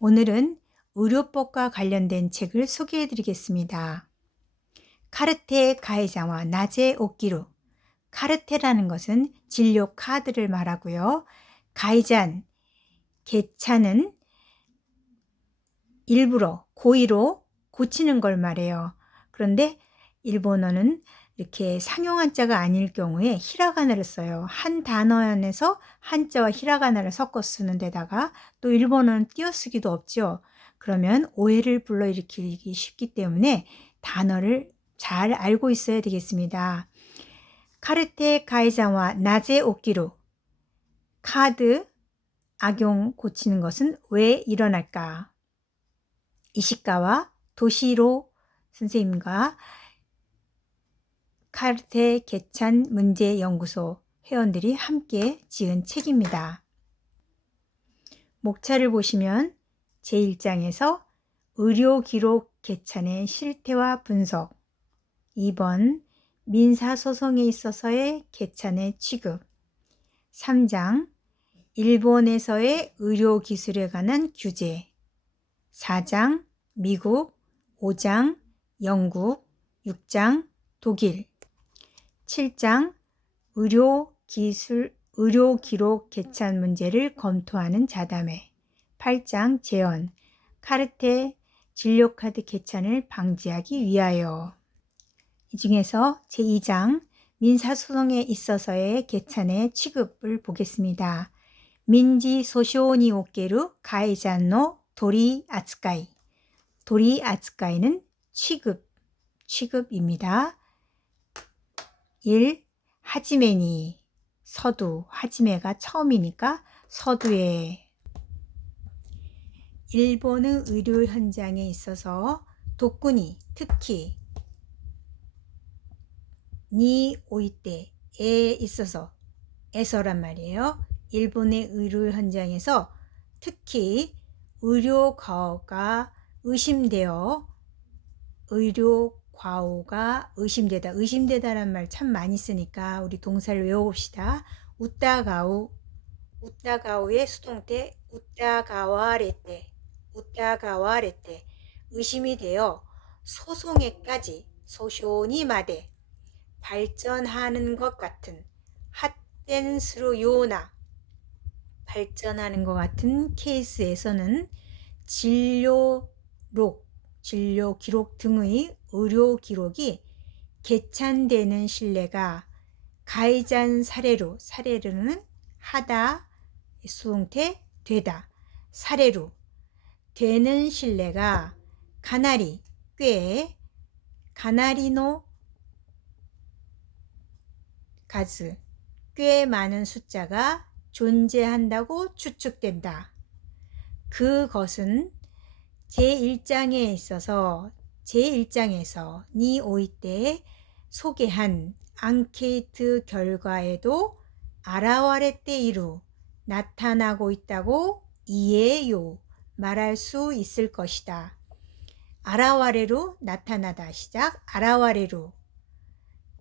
오늘은 의료법과 관련된 책을 소개해 드리겠습니다. 카르테 가해자와 나제 오키루. 카르테라는 것은 진료 카드를 말하고요. 가해잔, 개차는 일부러 고의로 고치는 걸 말해요. 그런데 일본어는 이렇게 상용 한자가 아닐 경우에 히라가나를 써요. 한 단어 안에서 한자와 히라가나를 섞어 쓰는 데다가 또 일본어는 띄어쓰기도 없죠. 그러면 오해를 불러일으키기 쉽기 때문에 단어를 잘 알고 있어야 되겠습니다. 카르테 가해자와 나제 오키루. 카드 악용 고치는 것은 왜 일어날까? 이시카와 도시로 선생님과 카르테 개찬 문제 연구소 회원들이 함께 지은 책입니다. 목차를 보시면 제1장에서 의료 기록 개찬의 실태와 분석, 2번 민사소송에 있어서의 개찬의 취급, 3장 일본에서의 의료 기술에 관한 규제, 4장 미국, 5장 영국, 6장 독일, 7장 의료 기록 개찬 문제를 검토하는 자담회, 8장 재원, 카르테 진료카드 개찬을 방지하기 위하여. 이 중에서 제2장 민사소송에 있어서의 개찬의 취급을 보겠습니다. 민지 소쇼니 오케루 가해자노 도리 아츠카이. 도리 아츠카이는 취급입니다. 1. 하지메니. 서두. 하지메가 처음이니까 서두에. 일본의 의료 현장에 있어서 도쿠니, 특히 니 오이테에 있어서 에서란 말이에요. 일본의 의료 현장에서 특히 의료 과오가 의심되어 의료 과오가 의심되다라는 말 참 많이 쓰니까 우리 동사를 외워봅시다. 우따가우의 수동태 우따가와레테 의심이 되어 소송에까지 소쇼니마데 발전하는 것 같은 핫텐스루 요나 발전하는 것 같은 케이스에서는 진료 기록 등의 의료 기록이 개찬되는 신뢰가 가해잔 사례로는 하다 수동태 되다 사례로 되는 신뢰가 가나리 가나리노 가즈 꽤 많은 숫자가 존재한다고 추측된다. 그것은 제1장에서 니 오이테에 소개한 앙케이트 결과에도 아라와레테이루 나타나고 있다고 이해요 말할 수 있을 것이다. 아라와레로 나타나다 시작 아라와레루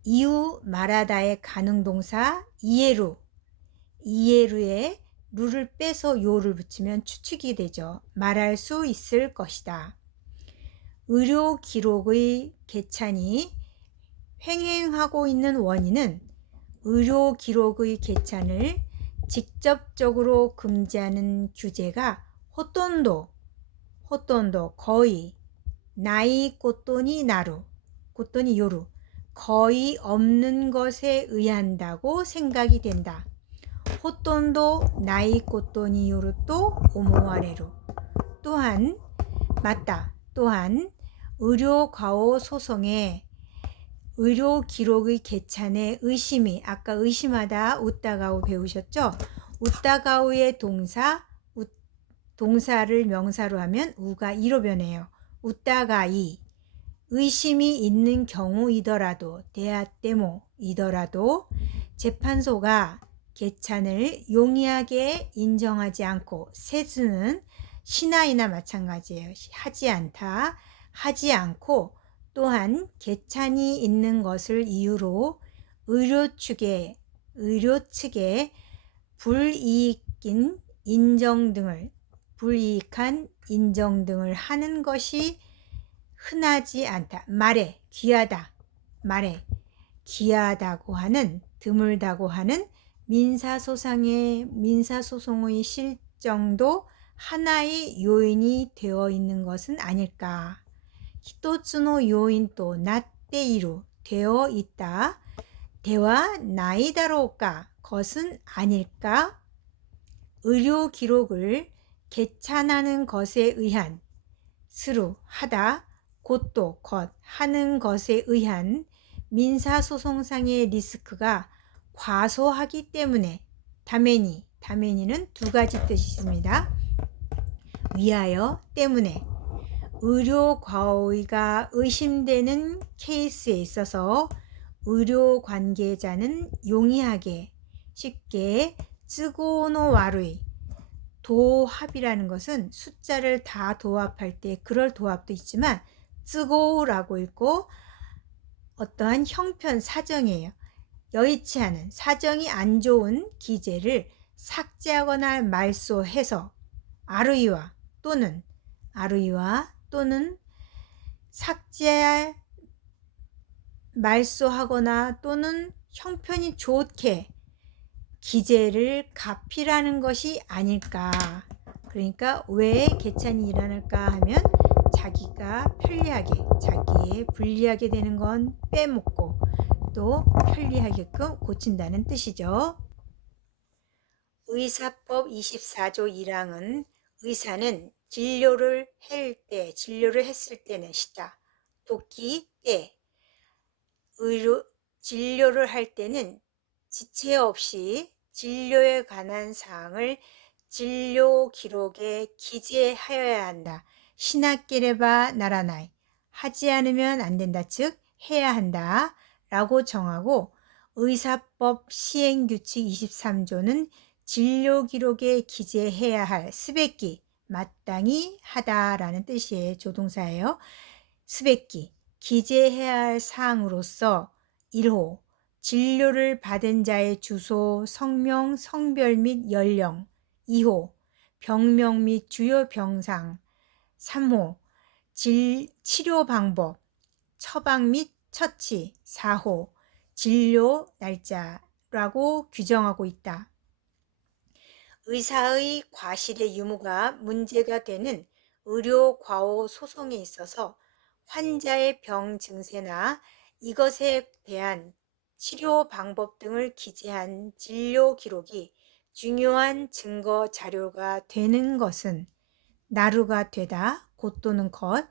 이유 말하다의 가능동사 이해루에 루를 빼서 요를 붙이면 추측이 되죠. 말할 수 있을 것이다. 의료 기록의 개찬이 횡행하고 있는 원인은 의료 기록의 개찬을 직접적으로 금지하는 규제가 호돈도 거의 나이 꽃돈이 요루 거의 없는 것에 의한다고 생각이 된다. 호돈도 나이 꽃돈이 요루 또 오모와레루 또한 의료 과오 소송에 의료 기록의 개찬에 의심이 아까 의심하다 우따가우 배우셨죠? 우따가우의 동사를 명사로 하면 우가 이로 변해요. 우따가이 의심이 있는 경우이더라도 대하때모이더라도 재판소가 개찬을 용이하게 인정하지 않고 세즈는 시나이나 마찬가지예요. 하지 않고 또한 개찬이 있는 것을 이유로 의료 측에 불이익인 인정 등을 불이익한 인정 등을 하는 것이 흔하지 않다. 말에 귀하다. 말에 귀하다고 하는, 드물다고 하는 민사소송의 실정도 하나의 요인이 되어 있는 것은 아닐까. 一つの要因となっている 되어 있다. 되와 나이だろうか 것은 아닐까. 의료 기록을 개찬하는 것에 의한 스루 하다, 곧도 것 하는 것에 의한 민사소송상의 리스크가 과소하기 때문에 다메니는 두 가지 뜻이 있습니다. 위하여, 때문에 의료 과오가 의심되는 케이스에 있어서 의료 관계자는 용이하게 쉽게 쯔고노 와루이, 도합이라는 것은 숫자를 다 도합할 때 그럴 도합도 있지만 쯔고라고 읽고 어떠한 형편 사정이에요. 여의치 않은 사정이 안 좋은 기재를 삭제하거나 말소해서 아루이와 또는 삭제 말소하거나 또는 형편이 좋게 기재를 갚이라는 것이 아닐까. 그러니까 왜 개찬이 일어날까 하면 자기가 편리하게, 자기의 불리하게 되는 건 빼먹고 또 편리하게끔 고친다는 뜻이죠. 의사법 24조 1항은 의사는 진료를 했을 때는 시다. 도끼 때 진료를 할 때는 지체 없이 진료에 관한 사항을 진료 기록에 기재하여야 한다. 시나케레바 나라나이, 하지 않으면 안 된다. 즉 해야 한다 라고 정하고, 의사법 시행규칙 23조는 진료 기록에 기재해야 할 스베끼, 마땅히 하다라는 뜻이에요. 조동사예요. 스베끼, 기재해야 할 사항으로서 1호, 진료를 받은 자의 주소, 성명, 성별 및 연령. 2호, 병명 및 주요 병상. 3호, 치료 방법, 처방 및 처치. 4호, 진료 날짜라고 규정하고 있다. 의사의 과실의 유무가 문제가 되는 의료 과오 소송에 있어서 환자의 병 증세나 이것에 대한 치료 방법 등을 기재한 진료 기록이 중요한 증거 자료가 되는 것은 나루가 되다, 곧 또는 것,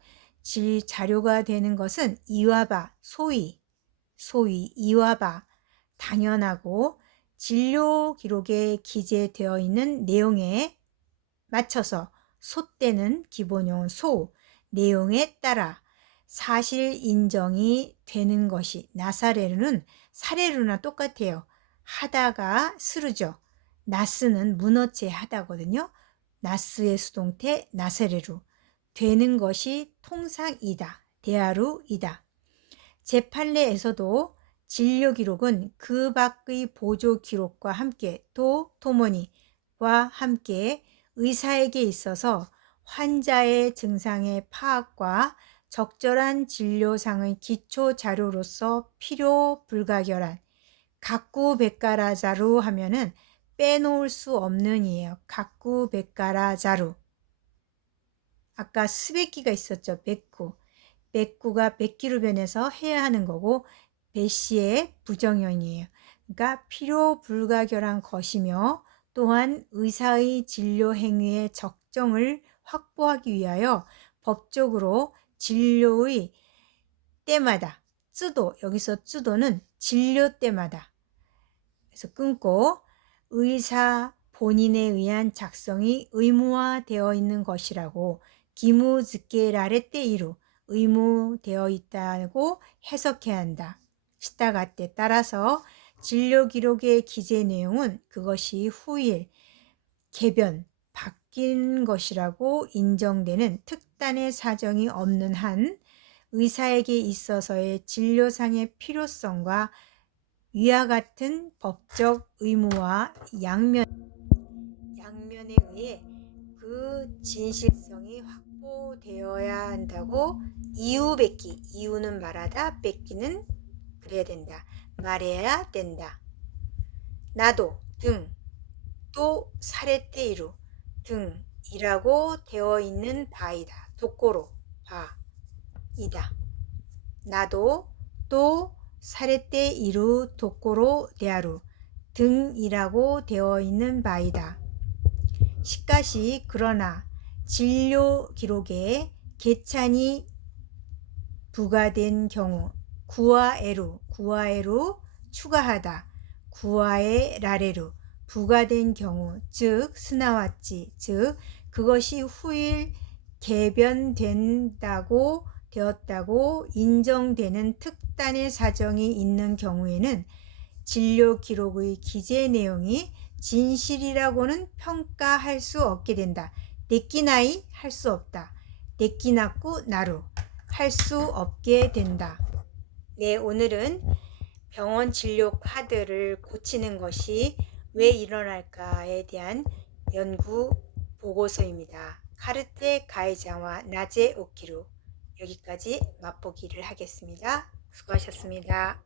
자료가 되는 것은 이와바, 소위 이와바, 당연하고 진료 기록에 기재되어 있는 내용에 맞춰서 소때는 기본용은 내용에 따라 사실 인정이 되는 것이, 나사레루는 사레루나 똑같아요. 하다가 스루죠. 나스는 문어체 하다거든요. 나스의 수동태 나사레루. 되는 것이 통상이다. 대하루이다. 제8레에서도 진료 기록은 그 밖의 보조 기록과 함께 토모니와 함께 의사에게 있어서 환자의 증상의 파악과 적절한 진료상의 기초 자료로서 필요 불가결한 가쿠베까라자루 하면은 빼놓을 수 없는 이에요. 가쿠베까라자루. 아까 스베키가 있었죠. 베쿠가 베끼로 변해서 해야 하는 거고 베시의 부정형이에요. 그러니까 필요 불가결한 것이며 또한 의사의 진료 행위의 적정을 확보하기 위하여 법적으로 진료의 때마다 여기서 쯔도는 진료 때마다 그래서 끊고 의사 본인에 의한 작성이 의무화되어 있는 것이라고 기무즈케라레테이루 의무되어 있다고 해석해야 한다. 시타가테 따라서 진료 기록의 기재 내용은 그것이 후일 개변 바뀐 것이라고 인정되는 특단의 사정이 없는 한 의사에게 있어서의 진료상의 필요성과 위와 같은 법적 의무와 양면에 의해 그 진실성이 확보되어야 한다고 이유 뱉기, 이유는 말하다, 뱉기는 그래야 된다. 말해야 된다. 나도 등, 또 사레떼이루 등이라고 되어 있는 바이다. 도꼬로 바이다. 나도 또 사레떼이루 도꼬로 데아루 등이라고 되어 있는 바이다. 시까시 그러나 진료 기록에 계찬이 부과된 경우 구아에루 추가하다 구아에라레루 부과된 경우 즉 스나왔지 즉 그것이 후일 개변된다고 되었다고 인정되는 특단의 사정이 있는 경우에는 진료 기록의 기재 내용이 진실이라고는 평가할 수 없게 된다. 내끼나이 할 수 없다. 내끼나꾸 나루 할 수 없게 된다. 네, 오늘은 병원 진료 카드를 고치는 것이 왜 일어날까에 대한 연구 보고서입니다. 카르테 가이자와 나제 오키루 여기까지 맛보기를 하겠습니다. 수고하셨습니다.